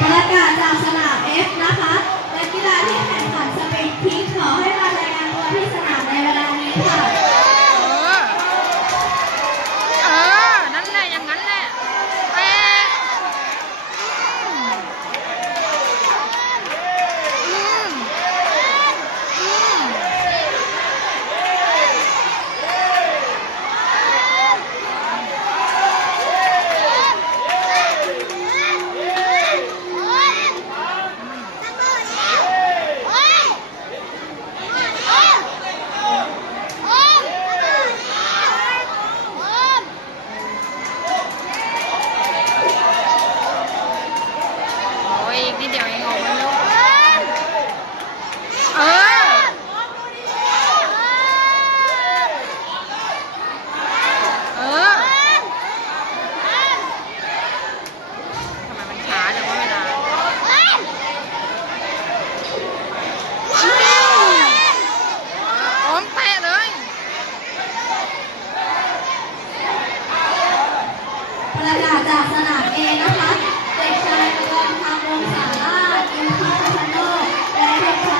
ประกาศจากสนาม F นะคะนักกีฬาที่แข่งขันสปีดคิกขอให้มารายงานตัวที่สนามในเวลานี้ค่ะนั่นแหละอย่างนั้นแหละเป๊ะอีกนิดเดียวเองออกมาแล้วทำไมมันช้าจังว่าเวลาอมเตะเลยประกาศจากสนาม